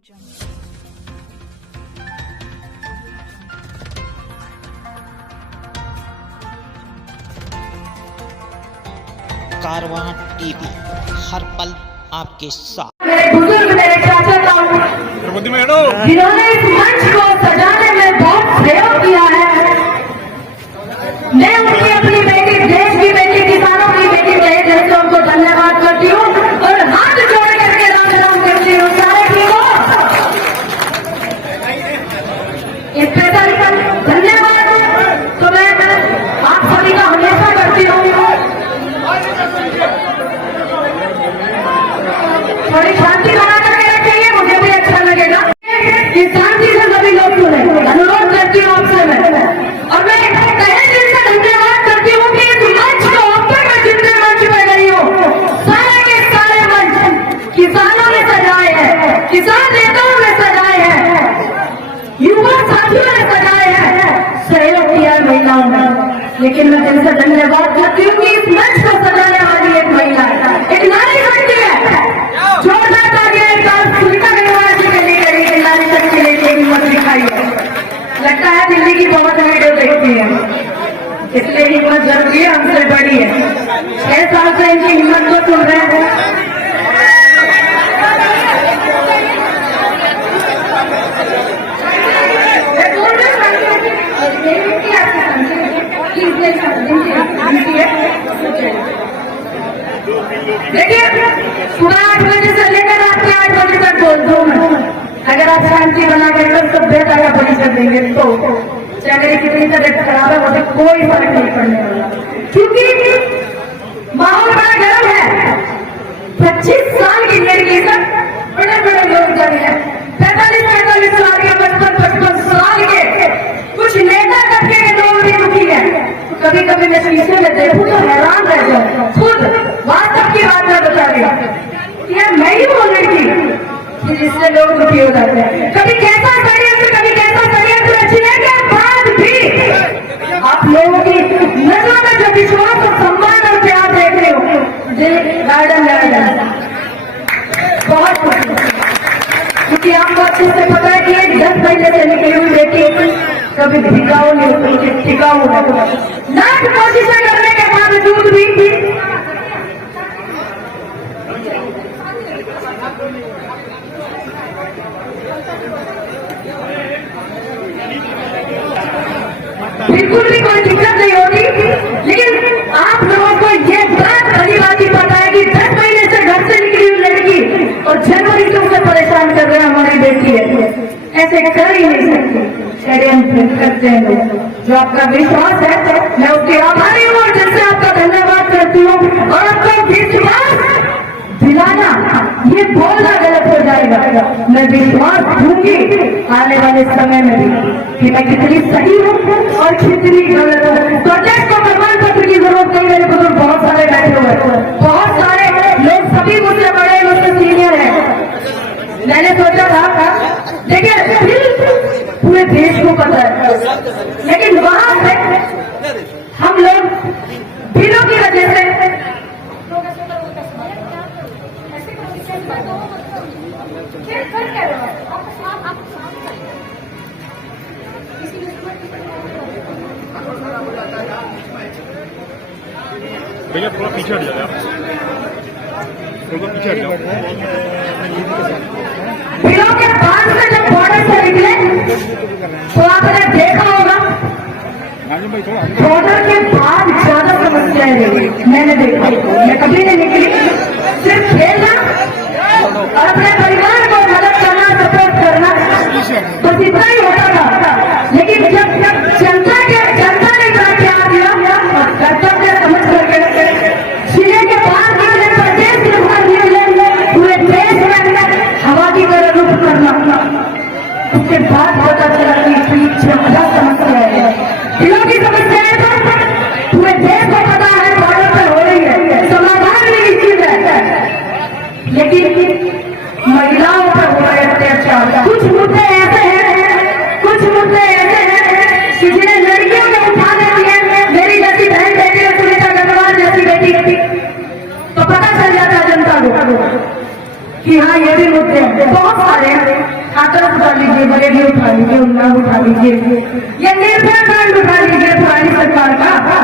कारवां TV हर पल आपके साथ। बुजुर्ग मेरे चाचा जिन्होंने इस मंच को सजाने में बहुत सहयोग किया है, मैं उनकी अपनी बेटी, देश की बेटी, किसानों की बेटी कहे जैसे उनको धन्यवाद करती हूँ और हाथ जोड़ करके राम करती हूँ। सारे ठीक हो? स्पेशल धन्यवाद तो मैं आप सभी का हमेशा करती हूँ। थोड़ी शांति बना करके रखेंगे, मुझे भी अच्छा लगेगा कि शांति से सभी लोग सुने। अनुरोध करती हूँ आपसे मैं, और मैं तहे दिल से धन्यवाद करती हूँ कि इस मंच को अब तक मैं जितने मंच पे गई हूँ, सारे के सारे मंच किसानों ने सजाए हैं, किसान नेताओं ने सजाए हैं, युवा साथियों ने सजाए हैं, सहयोग किया महिलाओं ने। लेकिन मैं दिल से धन्यवाद करती हूँ कि इस मंच को सजाने वाली एक महिला, एक नारी शक्ति है, जोरदार तालियां एक बार सुनीता गंगवार जी के लिए करेंगे। नारी शक्ति लेके हिम्मत दिखाई है। लगता है दिल्ली की बहुत वीडियो देखती है, इसलिए हिम्मत जरूरी है, हमसे बड़ी है। 6 साल से इनकी हिम्मत को सुन रहे हैं। देखिए, सुबह 8 बजे से लेकर रात के 8 बजे तक बोल मैं, अगर आप शांति बना कर सभ्यता का बड़ी कर देंगे तो चाहे मेरी कितनी तबियत खराब है, मुझे कोई फर्क नहीं पड़ने वाला, क्योंकि माहौल बड़ा गर्म है। 25 साल की लड़की सब बड़े बड़े लोग जब हैं, 45 साल के, 55 साल के कुछ नेता करके के लोग भी दुखी है। कभी कभी मैं शीशे में देखूं तो हैरान रह जाऊं, खुद वास्तव की बात मैं बता रही हूँ। यार मैं ही वो लड़की कि जिससे लोग दुखी हो जाते हैं। कभी कैसा षड्यंत्र रचने के बाद भी आप लोगों की नजरों में जो विश्वास और सम्मान और प्यार देख रहे हो, मुझे गार्डन लगाया बहुत खुशी, क्योंकि आपको अच्छे से पता है कि 10 महीने से निकली हुई बेटी कभी टिकाऊ नहीं होती, टिकाऊ लाख कोशिशें करने के बावजूद भी बिल्कुल भी कोई दिक्कत नहीं होती। लेकिन आप लोगों को ये बात भली बात पता है कि 10 महीने से घर से निकली हुई लड़की और जनवरी से उसे परेशान कर रहे हैं हमारी बेटी है, ऐसे कर ही नहीं सकती। षड्यंत्र करते हैं लोग। जो आपका विश्वास है मैं उसके आभारी हूँ और जिससे आपका धन्यवाद करती हूँ। और आपका विश्वास दिलाना, ये बोलना गलत हो जाएगा। मैं विश्वास दूंगी आने वाले समय में भी कि मैं कितनी सही हूँ और कितनी गलत हूँ। प्रोजेक्ट को प्रमाण पत्र की जरूरत नहीं, मेरे बुजुर्ग बहुत सारे बैठे हुए हैं, बहुत सारे लोग, सभी मुझसे बड़े, मुझसे सीनियर है। मैंने सोचा था, देखिए पूरे देश को पता है, लेकिन वहां से हम लोग बिलों की वजह से भैया थोड़ा पीछे हट जाओ, थोड़ा पीछे हट जाओ। बिलों के बाद से जब बॉर्डर से निकले तो आपने देखा होगा बॉर्डर के बाद ज्यादा समस्याएं रही। मैंने देखा, मैं कभी नहीं निकली, सिर्फ खेलना और अपने परिवार को मदद करना, सपोर्ट करना, बस इतना ही होता था। लेकिन जब जनता ने इतना प्यार दिया और कर्तव्य समझ करके जिले के बाहर निकले, प्रदेश के बाहर निकले, पूरे देश में हवा की तरह रुख करना, उसके बाद पता चला कि इतनी ज्यादा समस्या है। दिलों की समस्या है तो पूरे देश को पता है, बॉर्डर पर हो रही है, समाधान भी निश्चित है। लेकिन महिलाओं पर हो रहे अत्याचार, कुछ मुद्दे ऐसे हैं, कुछ मुद्दे ऐसे हैं कि जिन्हें लड़कियों ने उठा लेती है। मेरी जैसी बहन बेटी है, सुनीता गंगवार जैसी बेटी, तो पता चल जाता जनता को। कि हाँ ये भी मुद्दे हैं, बहुत सारे हैं। हाथरस उठा लीजिए, बरेली उठा लीजिए, उन्नाव उठा लीजिए, या निर्भया कांड उठा लीजिए पुरानी सरकार का।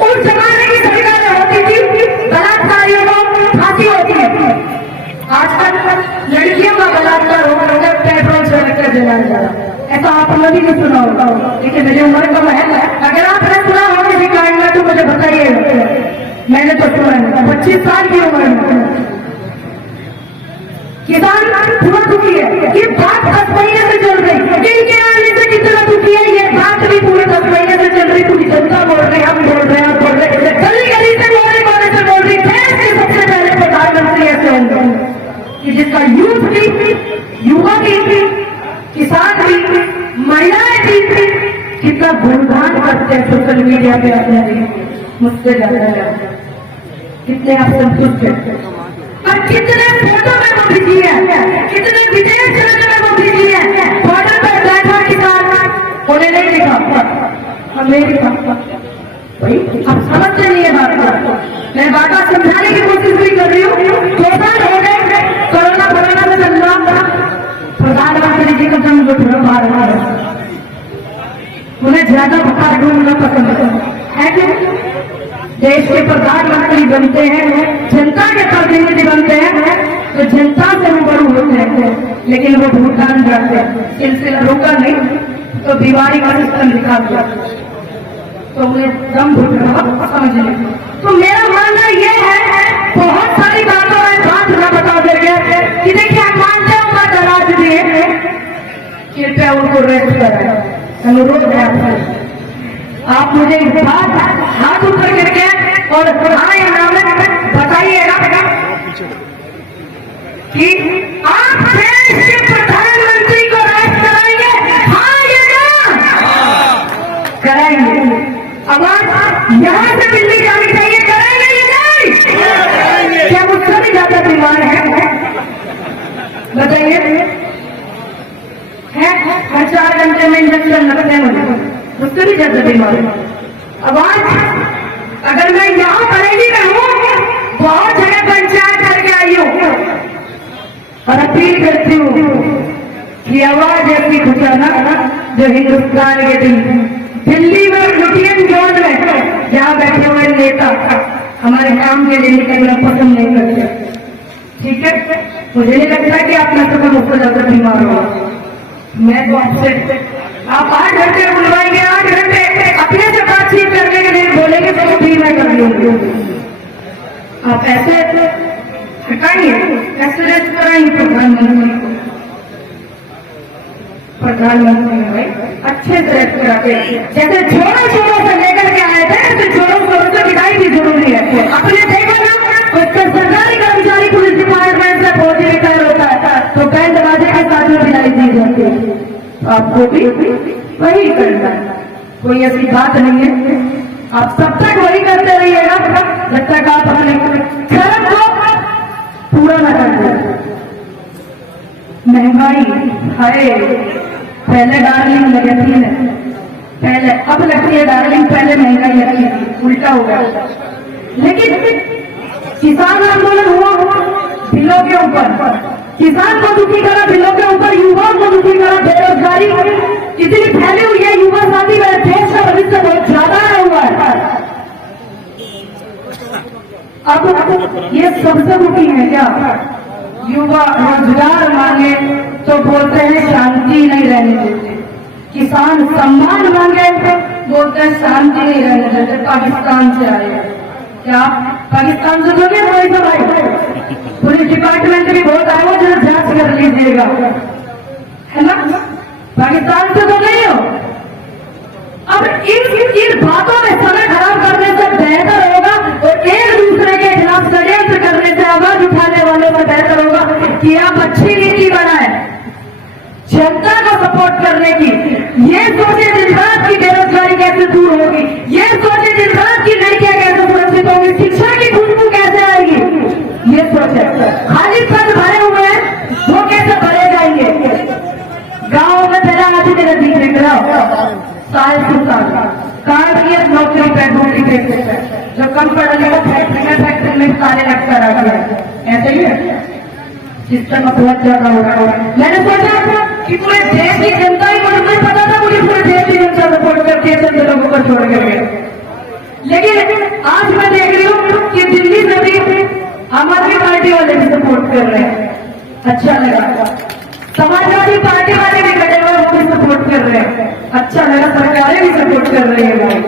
उस जमाने की सरकार होती थी, बलात्कारियों को फांसी होती है। आजकल लड़कियों का बलात्कार हो रहा है, पेट्रोल से रखकर जलाया जा रहा है। ऐसा आप लोग भी नहीं सुना होगा, लेकिन मेरी उम्र कम है। अगर आपने सुना हो किसी कांड में तो मुझे बताइए। मैंने तो सुना है, 25 साल की उम्र में। किसान पूरा दुखी है, ये बात 10 महीने से चल रही है। इनके आने से कितना दुखी है, ये बात भी पूरे 10 महीने से चल रही। पूरी जनता बोल रही है, हम बोल रहे हैं, आप बोल रहे हैं, गली गली से बोल रही, कोने से बोल रही। देश के सबसे पहले प्रधानमंत्री ऐसे होंगे कि जिसका यूथ भी, युवा भी, किसान भी, महिलाएं भी कितना गुणगान करते हैं सोशल मीडिया पे अपने मुझसे ज्यादा। कितने आप संतुष्ट हैं और कितने फोटो में वो बिजी है, कितने विदेश चलने में वो बिजी है। बॉर्डर पर बैठा किसान, उन्हें नहीं दिखा, हमें दिखा। भाई अब समझते नहीं है बात को। मैं बात समझाने की कोशिश भी कर रही हूँ। 2 साल हो गए कोरोना में चल रहा, प्रधानमंत्री जी का जन्म थोड़ा बाहर है, उन्हें ज्यादा बुखार ढूंढना पसंद है कि देश के प्रधानमंत्री बनते हैं, जनता के प्रतिनिधि बनते हैं, तो जनता से रूबरू होते हैं। लेकिन वो भूटान जाते हैं, सिलसिला रोका नहीं तो बीमारी का सिस्टम दिखा दिया, तो उन्हें दम घुटना समझने। तो मेरा मानना ये है, बहुत सारी बातों में बात न बता दे गया कि देखिए आप मानते हो बात राज दिए, कृपया उनको रेस्ट कराए, अनुरोध है आपसे। आप मुझे इस बात हाथ ऊपर करके और हाँ या ना में बताइएगा कि आप देश के प्रधानमंत्री को रेस्ट कराएंगे, हाँ या ना? कराएंगे। आवाज यहाँ से दिल्ली जानी चाहिए, कराएंगे या नहीं? क्या मुझसे भी ज्यादा बीमार है? बताइए। है 4 घंटे में इंजेक्शन लगते हैं मुझे, उससे भी ज्यादा बीमार है। अब आज अगर मैं यहाँ बरेली में हूँ, बहुत जगह पंचायत करके आई हूँ और अपील करती हूँ कि आवाज ऐसी घुसाना जो हिंदुस्तान के दिल्ली में लुटियन जोन में जहाँ बैठे हुए नेता हमारे काम के लिए निकलना पसंद नहीं करते। ठीक है, मुझे नहीं लगता कि आप में से कोई मुझसे ज्यादा बीमार हो। मैं तो आपसे आप 8 घंटे बुलवाएंगे, 8 घंटे अपने से बातचीत करने के लिए बोलेंगे तो भी मैं कर लूंगी। आप ऐसे हटाइए, ऐसे रेस्ट कराएंगे प्रधानमंत्री को। प्रधानमंत्री भाई अच्छे से रेस्ट कराते, जैसे जोरों शोरों से लेकर के आए थे, ऐसे जोरों शोरों से विदाई भी जरूरी है। अपने देखो ना, सरकारी कर्मचारी पुलिस डिपार्टमेंट से फौजी रिटायर होता है तो बैंड बाजे के साथ में विदाई दी जाती है। आपको भी वही करना है, कोई ऐसी बात नहीं है। आप सब तक वही करते रहिएगा जब तक आप अपने शर्त को पूरा न कर दे। महंगाई है, पहले डार्लिंग लगती है, पहले अब लगती है डार्लिंग, पहले महंगाई लगती थी, उल्टा हो गया। लेकिन किसान आंदोलन हुआ बिलों के ऊपर, किसान को दुखी करा बिलों के ऊपर, युवाओं को दुखी करा, बेरोजगारी इतनी फैली हुई है, युवा साथी में देश का भविष्य बहुत ज्यादा हुआ है। अब ये सबसे दुखी है क्या? युवा रोजगार मांगे तो बोलते हैं शांति नहीं रहने देते, किसान सम्मान मांगे बोलते हैं शांति नहीं रहने देते। पाकिस्तान से आए, क्या पाकिस्तान से दोगे भाई? तो भाई पुलिस डिपार्टमेंट भी बहुत आए हो, जरा जांच कर लीजिएगा, है ना? पाकिस्तान से तो नहीं हो। अब इन बातों में समय खराब करने से बेहतर होगा और एक दूसरे के खिलाफ षड्यंत्र करने से, आवाज उठाने वालों से बेहतर होगा कि आप अच्छी नीति बनाए, जनता को सपोर्ट करने की। ये सोचे दिन रात की बेरोजगारी कैसे दूर होगी, ये सोचे दिन रात की लड़कियां कैसे सुरक्षित होंगी, शिक्षा की खुशबू कैसे आएगी, ये सोचे। खाली पद भरे हुए हैं, वो कैसे भरे जाएंगे? गाँव में पहला आधी दिन नजदीक निकला साल से साल काम किया, नौकरी पे ढूंढी देखते जो कम पढ़ा लिखा फैक्ट्री में सारे लगता रहा, ऐसे ही है। सिस्टम बहुत ज्यादा हो रहा है। मैंने सोचा कि पूरे देश की जनता ही, मुझे पता था मुझे पूरे देश की जनता सपोर्ट करती है, चंद लोगों को छोड़ करके। लेकिन आज मैं देख रही हूँ कि दिल्ली में भी आम आदमी पार्टी वाले भी सपोर्ट कर रहे हैं। अच्छा लगा। समाजवादी पार्टी वाले भी खड़े हुए, वो भी सपोर्ट कर रहे हैं। अच्छा लगा। सरकारें भी सपोर्ट कर रही है भाई,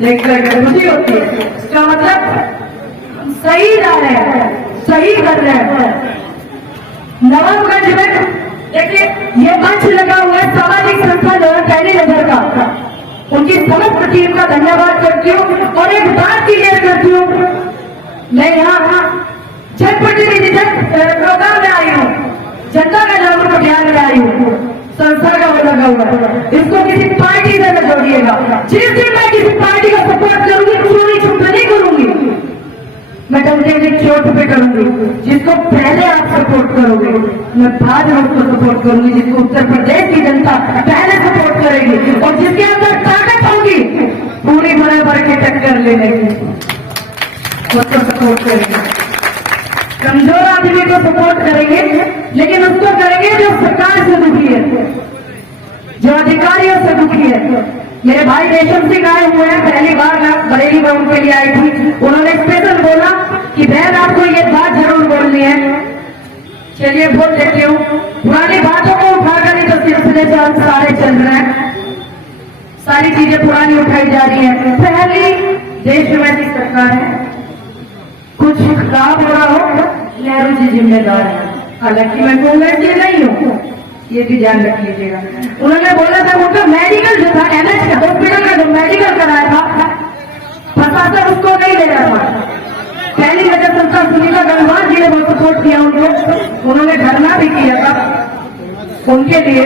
देख कर खुशी होती है। इसका मतलब सही जा रहे हैं, सही कर रहे हैं। नवाबगंज में देखिए ये मंच लगा हुआ है सामाजिक संस्था जो है पहली नजर का, उनकी समस्त टीम का धन्यवाद करती हूँ। और एक बात क्लियर करती हूँ, मैं यहाँ जनप्रतिनिधि प्रोग्राम में आई हूँ, जनता का जागरूक अभियान में आई हूँ, संस्था का वो लगा हुआ है। इसको किसी पार्टी से न जोड़िएगा। जिस दिन मैं किसी पार्टी का सपोर्ट करूंगी, चोरी छुप नहीं करूंगी, मैं डंडे चोट पे करूंगी। जिसको पहले आप सपोर्ट करोगे, मैं बाद में उसको सपोर्ट करूंगी जिसको उत्तर प्रदेश की जनता पहले सपोर्ट करेगी, और जिसके अंदर ताकत होगी पूरी बराबर की टक्कर लेने की, उसको सपोर्ट करेंगे। कमजोर आदमी को सपोर्ट करेंगे, लेकिन उसको करेंगे जो सरकार से दुखी है, जो अधिकारियों से दुखी है। मेरे भाई रेशम सिंह आए हुए हैं, पहली बार मैं बरेली में उनके लिए आई थी। उन्होंने स्पेशल बोला कि बहन आपको ये बात जरूर बोलनी है। चलिए बोल देती हूँ। पुरानी बातों को उठाकर नहीं तो सिलसिले से हम सारे चल रहे हैं, सारी चीजें पुरानी उठाई जा रही है। पहली, देश में ऐसी सरकार है, कुछ खराब हो रहा हो नेहरू जी जिम्मेदार है। हालांकि मैं कांग्रेस की नहीं हूँ, ये भी ध्यान रख लीजिएगा। उन्होंने बोला था उनका मेडिकल जो था, एमएच का हॉस्पिटल का जो मेडिकल कराया था, प्रशासन उसको नहीं ले रहा था। पहली नजर संस्था सुनीता गंगवार जी ने बहुत सपोर्ट किया उनको, उन्होंने धरना भी किया था उनके लिए।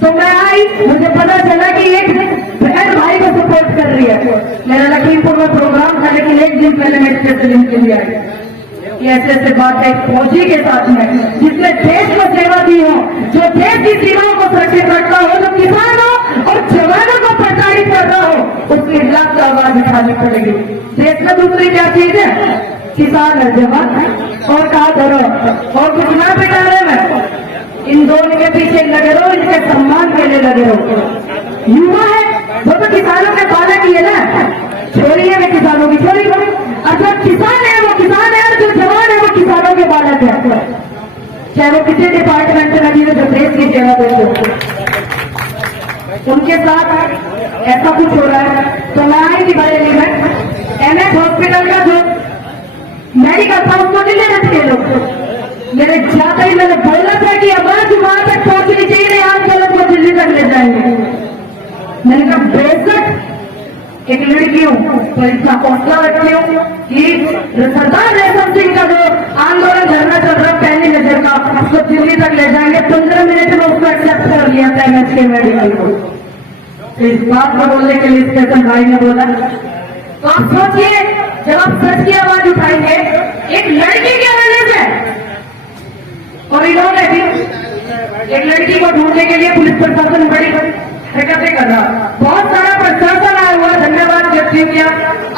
तो मैं आई, मुझे पता चला कि एक बहन भाई को सपोर्ट कर रही है। मेरा लखीमपुर में प्रोग्राम था, लेकिन एक दिन पहले मैं स्पेशल इनके लिए आई। ऐसे ऐसे बात है फौजी के साथ में, जिसने देश को सेवा दी हो, जो देश की सीमाओं को सुरक्षित रखता हो, जो किसानों और जवानों को प्रताड़ित कर रहा हो, उसकी लाख आवाज उठानी पड़ेगी। देश में दूसरी क्या चीज है? किसान है, जवान है, और कहा धरो और कुछ ना बिटा रहे। मैं इन दोनों के पीछे लगे रहो, इनके सम्मान के लिए लगे रहो। युवा है वो तो किसानों के बालक ही है ना, छोड़िए मैं किसानों की छोड़ी करूँ। और जो किसान है वो किसान है, और जो जवान है वो किसानों के बालक है, चाहे वो किसी डिपार्टमेंट में लगी हो जो देश की सेवा देते हो। उनके साथ ऐसा कुछ हो रहा है। तो मैं आई थी बरेली में, एमएच हॉस्पिटल का जो मेडिकल था उसको नहीं लेना चाहिए लोग। मेरे जाते ही मैंने बोला था कि आवाज वहां तक पहुंचनी चाहिए, नहीं आप गलत को दिल्ली तक ले जाएंगे। मैंने कहा बेशक एक लड़की हूं तो इतना हौसला रखती हूँ कि सरदार रेशम सिंह का जो आंदोलन धरना चल रहा पहली नजर का, उसको दिल्ली तक ले जाएंगे। 15 मिनट में उसको एक्सेप्ट कर लिया था एमएच के मेडिकल को। तो इस बात को बोलने के लिए स्पेशल भाई ने बोला। तो आप सोचिए, जब आप सच की आवाज उठाएंगे एक लड़की की वजह से, और इन्होंने भी एक लड़की को ढूंढने के लिए पुलिस प्रशासन बड़ी हरकतें कर रहा। बहुत सारा प्रशासन आया हुआ, धन्यवाद करती हूँ क्या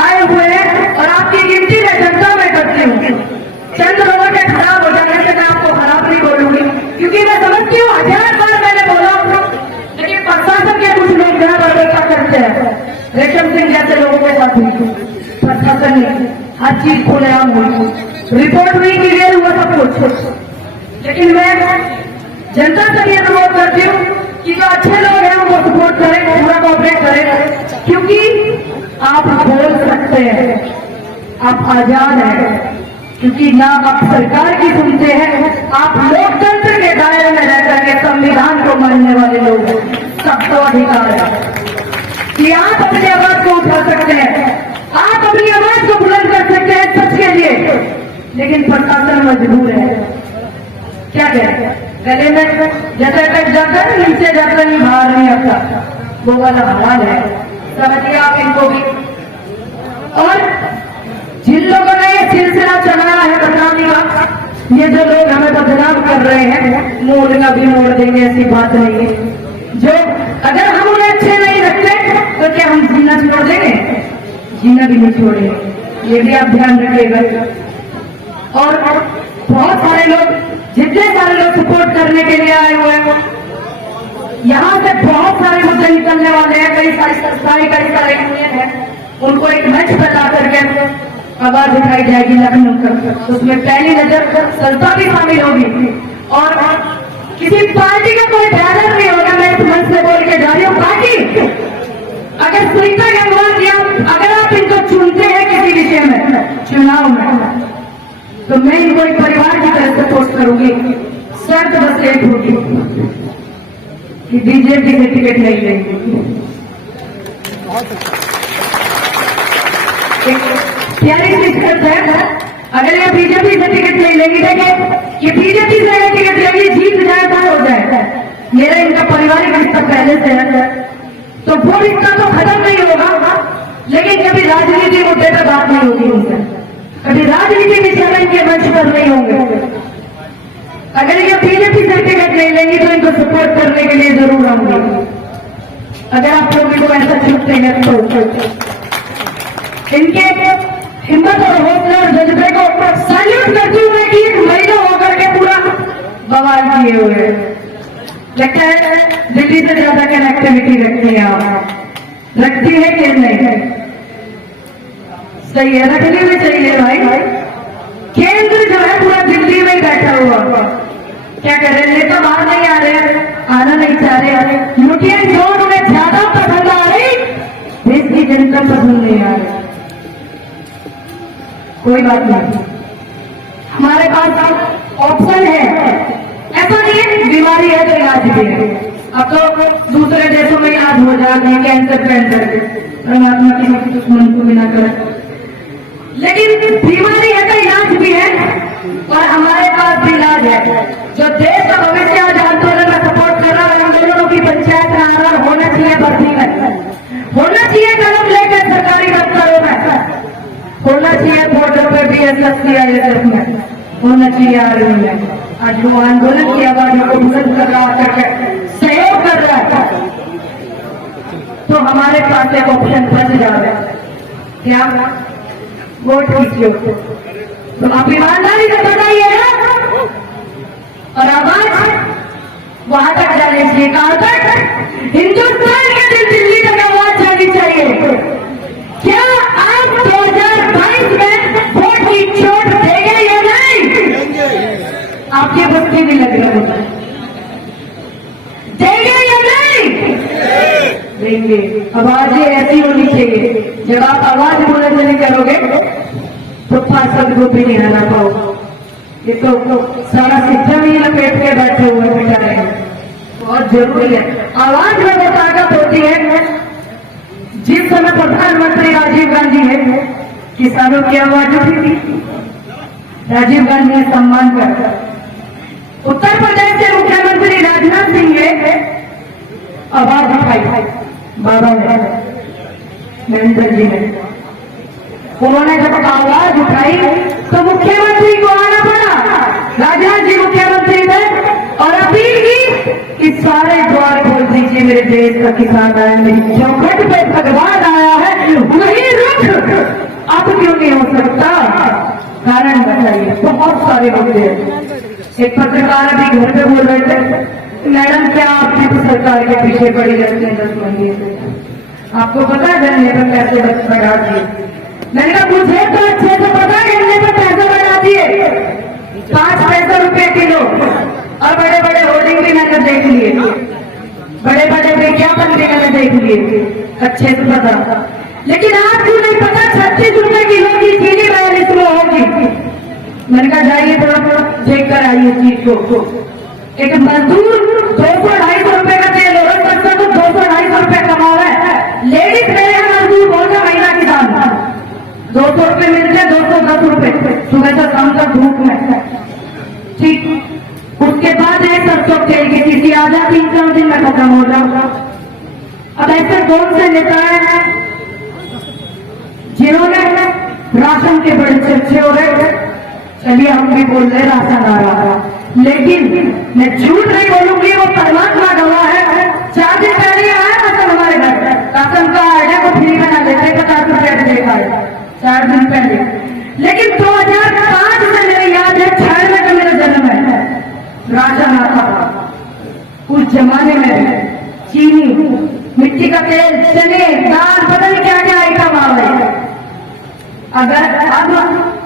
आए हुए हैं, और आपकी गिनती में जनता में करती हूँ। चंद लोगों के खराब हो जाने से मैं आपको खराब नहीं बोलूंगी, क्योंकि मैं समझती हूँ 1000 बार मैंने बोला, लेकिन प्रशासन के कुछ लोग यहाँ पर क्या करते हैं। रेशम सिंह जैसे लोगों के साथ हुई, प्रशासन ने हर चीज खुलेआम हुई, रिपोर्ट भी क्लियर हुआ सब कुछ। लेकिन मैं जनता से ये अनुरोध करती हूँ कि जो अच्छे लोग हैं उनको सपोर्ट करें, पूरा कोऑपरेट करें, क्योंकि आप बोल सकते हैं, आप आजाद हैं, क्योंकि ना आप सरकार की सुनते हैं, आप लोकतंत्र के दायरे में रहकर के संविधान को मानने वाले लोग हैं। सबको अधिकार है कि आप अपनी आवाज को उठा सकते हैं, आप अपनी आवाज को बुलंद कर सकते हैं सच के लिए। लेकिन प्रशासन मजबूर है, क्या करें, गले में जैसे तक जाकर नीचे जाकर नहीं बाहर नहीं आता, वो वाला हाल है। समझिए आप इनको भी। और जिन लोगों ने ये सिलसिला चलाया है बदनामी का, ये जो लोग हमें बदनाम कर रहे हैं, मोड़ना भी मोड़ देंगे, ऐसी बात नहीं है। जो अगर हम उन्हें अच्छे नहीं रखते तो क्या हम जीना छोड़ देंगे? जीना भी नहीं छोड़ेंगे, ये भी आप ध्यान रखिएगा। और बहुत सारे लोग, जितने सारे लोग सपोर्ट करने के लिए आए हुए हैं, यहाँ से बहुत सारे मुद्दे निकलने वाले हैं। कई सारी संस्थाएं, कई सारे यूनियन है, उनको एक मंच पर ला करके आवाज उठाई जाएगी लखनऊ कर। उसमें पहली नजर संस्था भी शामिल होगी और किसी पार्टी का कोई बैनर नहीं होगा। मैं इस मंच से बोल के जा रही हूँ। बाकी अगर सुनीता गंगवार या अगर आप इनको चुनते हैं किसी विषय में, चुनाव में, तो मैं इनको एक परिवार की तरह सपोर्ट करूंगी। शर्त बस एक होगी कि बीजेपी से टिकट नहीं लेंगे। प्यारी सी शर्त है, अगर ये बीजेपी से टिकट नहीं लेगी, देखिए ये बीजेपी से अगर टिकट लेगी, जीत जाए तो हो जाए। मेरा इनका पारिवारिक रिश्ता पहले से है, तो वो रिश्ता तो खत्म नहीं होगा, लेकिन कभी राजनीति मुद्दे पर बात नहीं होगी उनसे, कभी राजनीति विषय में इनके मंच पर नहीं होंगे। अगर ये बीजेपी से टिकट नहीं लेंगी तो इनको सपोर्ट करने के लिए जरूर आऊंगी। अगर आप लोग इनको ऐसा चुनते हैं तो इनके हिम्मत और हौसला और जज्बे को सैल्यूट करते हुए कि एक महिला होकर के पूरा बवाल किए हुए लगता है दिल्ली से ज्यादा कनेक्टिविटी रखती है आप, रखती है कि नहीं? सही है, रखनी भी चाहिए भाई। केंद्र जो है पूरा दिल्ली में बैठा हुआ, क्या कर रहे हैं? नेता बाहर नहीं आ रहे, आना नहीं चाह रहे। यूटीएन जोन उन्हें ज्यादा पसंद आ रही, देश की जनता पसंद नहीं आ रही। कोई बात नहीं, हमारे पास ऑप्शन है। ऐसा नहीं है बीमारी है तो इलाज भी है। अब तो दूसरे देशों में इलाज हो जाते हैं कैंसर परमात्मा की दुश्मन को बिना कर, लेकिन बीमारी है तो इलाज भी है और हमारे पास भी इलाज है। जो देश का भविष्य आज आंदोलन में सपोर्ट कर रहा है, आंदोलनों की पंचायत में आंदोलन होना चाहिए, भर्ती में होना चाहिए, कदम लेकर सरकारी दफ्तरों में होना चाहिए, बॉर्डर पे BSF CISF में होना चाहिए, आर्मी में। आज वो आंदोलन की आवाज को बुलंद कर रहा करके सहयोग कर रहा है, तो हमारे पास एक ऑप्शन बच जा रहा है, क्या? वोट कीजिए। तो आप ईमानदारी से बताइएगा और आवाज वहां तक जानी चाहिए। कहां तक? हिंदुस्तान के दिल दिल्ली तक आवाज जानी चाहिए। क्या आप 2022 में वोट की चोट देंगे या नहीं? आपके बच्चे भी लग रहे हैं, देंगे या नहीं? देंगे। आवाज ऐसी होनी चाहिए, जब आप आवाज बुलंद नहीं करोगे तो फांसद को भी नहीं हरा पाओगे। ये तो सारा सिस्टम ही लपेट के बैठे हुए बेचारे, बहुत जरूरी है। आवाज में वो ताकत होती है। जिस समय प्रधानमंत्री राजीव गांधी है, किसानों की आवाज उठी थी, राजीव गांधी ने सम्मान करता। उत्तर प्रदेश के मुख्यमंत्री राजनाथ सिंह ने आवाज उठाई, बाबा नरेंद्र जी ने, उन्होंने जब आवाज उठाई तो मुख्यमंत्री को आना पड़ा। राजनाथ जी मुख्यमंत्री थे और अपील की कि सारे द्वार खोल दीजिए, मेरे देश का किसान आया, मेरी चौखट पे भगवान आया है, वही रुख अब क्यों नहीं हो सकता? कारण बताइए। बहुत सारे मुद्दे हैं। एक पत्रकार अभी घर पे बोल रहे थे, मैडम क्या आप भी तो सरकार के पीछे पड़ी रहते हैं 10 महीने से, आपको पता है गन्ने पर कैसे बढ़ा दिए? मैंने कहा मुझे तो अच्छे से पता है गन्ने पर पैसा बढ़ा दिए, 5 रुपए किलो, और बड़े बड़े होर्डिंग भी मैंने देख लिए, बड़े बड़े विज्ञापन भी मैंने देख लिए, अच्छे से पता। लेकिन आपको नहीं पता 36 रुपए किलो की चीनी 42 में होगी। मैंने कहा जाइए थोड़ा देख कर आइए चीज को। एक मजदूर 200-250 रुपए का तेल हो रहा है, तो 200-250 रुपए कमा रहा है। लेडीज मेरे मजदूर बहुत है, महिला किसान 200 रुपए मिलते हैं, 210 रुपए सुबह से शाम तक धूप में, ठीक। उसके बाद है सरसों तेल की किसी आधा 3-4 दिन में खत्म हो जाएगा। अब ऐसे कौन से नेता है जिन्होंने राशन के बड़े चर्चे हो रहे थे? चलिए हम भी बोल रहे राशन आ रहा, लेकिन मैं झूठ नहीं बोलूंगी, वो परमात्मा गवाह है। 4 दिन पहले आया राशन हमारे घर, राशन का आइडिया को फ्री बना देते 50 रुपए देखा है 4 दिन पहले। लेकिन 2005 से मेरी याद है 6 में जमाने में चीनी, मिट्टी का तेल, चने, दाल, पता नहीं क्या क्या आइटम आ गए। अगर अब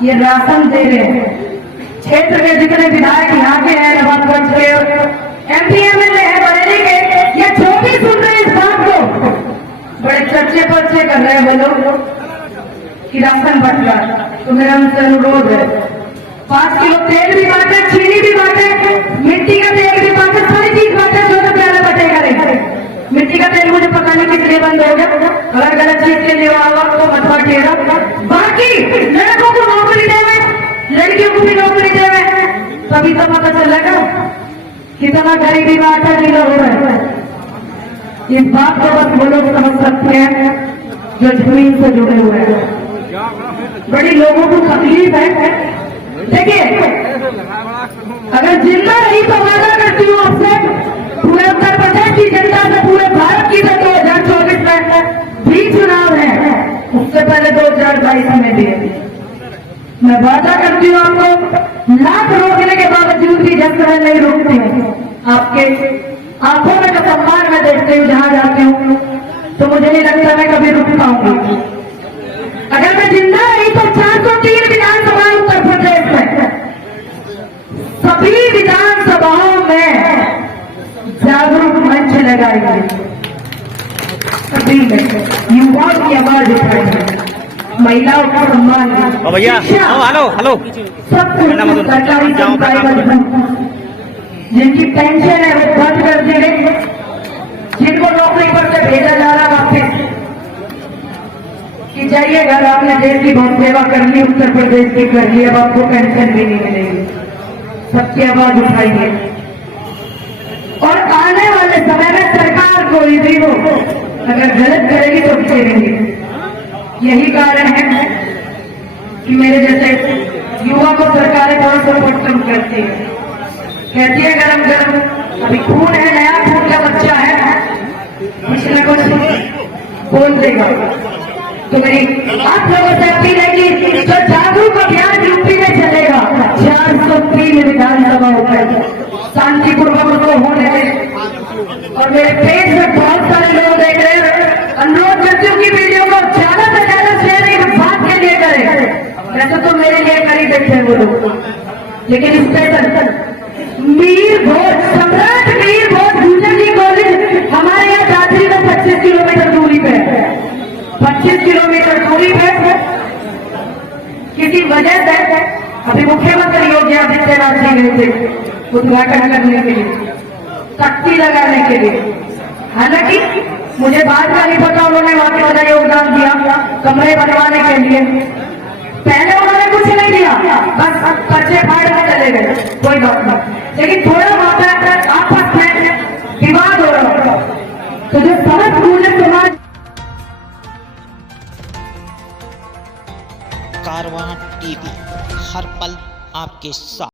ये राशन दे रहे हैं, क्षेत्र के जितने विधायक यहाँ के हैं, नवाबगंज के MP MLA है बरेली के, ये जो भी सुन रहे हैं इस बात को, बड़े चर्चे पर्चे कर रहे हैं वो लोग कि राशन बट रहा। तो मेरा उनसे अनुरोध है, 5 किलो तेल भी बांटे, चीनी भी बांटे, मिट्टी का तेल भी बांटे, सारी चीज बांटे जो तो प्यारा बटेगा नहीं। मिट्टी का तेल मुझे पता नहीं किस लिए बंद हो गया, अगर गलत चीज के लिए आवा तो मथवा टेढ़ा। बाकी लड़कों को नौकरी देवे, लड़कियों को भी नौकरी देवे, तभी तो पता चलेगा कितना गरीबी में 8 किलो हो रहा है। इस बात को बस वो लोग समझ सकते हैं जो जमीन से जुड़े हुए हैं। बड़ी लोगों को तकलीफ है। देखिए, अगर जिंदा रही तो वादा करती हूँ आपसे, पूरे उत्तर प्रदेश की जनता से, पूरे भारत की तो 2024 में भी चुनाव है, उससे पहले 2022 में भी है। मैं वादा करती हूँ आपको, लाख रोकने के बावजूद भी जब मैं नहीं रोकती हूँ। आपके आंखों में जो सम्मान मैं देखती हूँ जहां जाती हूँ, तो मुझे नहीं लगता मैं कभी रुक पाऊंगी। अगर मैं जिंदा रही तो 403 विधानसभा उत्तर प्रदेश में, सभी विधानसभाओं में जागरूक मंच लगाएंगे, सभी में युवाओं की आवाज उठाएंगे, महिलाओं का सम्मान, भैया हेलो हेलो सब सरकारी संस्थाएं जिनकी पेंशन है वो बंद कर दी गई, जिनको नौकरी पर से भेजा जा रहा वापिस कि जाइए घर, आपने देश की बहुत सेवा कर ली, उत्तर प्रदेश की कर ली, अब आपको पेंशन भी नहीं मिलेगी। सबकी आवाज उठाइए। और आने वाले समय में सरकार कोई भी हो, अगर गलत करेगी तो घेरेंगे। यही कारण है कि मेरे जैसे युवा को सरकारें थोड़ा सपोर्ट कम करती है, कहती है गरम गरम, अभी खून है, नया खून का बच्चा है, कुछ न कुछ बोल देगा। तो मेरी आप लोगों से अपील है कि जो जागरूक अभियान यूपी में चलेगा, 403 विधानसभाओं पर शांतिपूर्वक उसको होने दें। और मेरे पेज में बहुत सारे लोग देख रहे हैं, अनुरोध करती हूँ कि वीडियो को ज्यादा से ज्यादा शेयर एक बात के लिए करें। वैसे तो मेरे लिए कर ही देते हैं वो लोग, लेकिन स्पेशल मीर भोज, सम्राट मीर भोज जूझी कॉलेज हमारे यहाँ दादरी में 25 किलोमीटर दूरी पे है। 25 किलोमीटर दूरी पे किसी वजह से अभी मुख्यमंत्री योगी आदित्यनाथ जी गए थे उद्घाटन करने के लिए, तख्ती लगाने के लिए। हालांकि मुझे बात का नहीं पता उन्होंने वहां के वजह योगदान दिया कमरे बनवाने के लिए, पहले उन्होंने कुछ नहीं दिया, बस पर्चे फाड़ के चले गए, कोई बात नहीं। लेकिन थोड़ा वहां पर आपस में विवाद हो रहा था, तो जो समझ पूरे समाज कारवां टीवी, हर पल आपके साथ।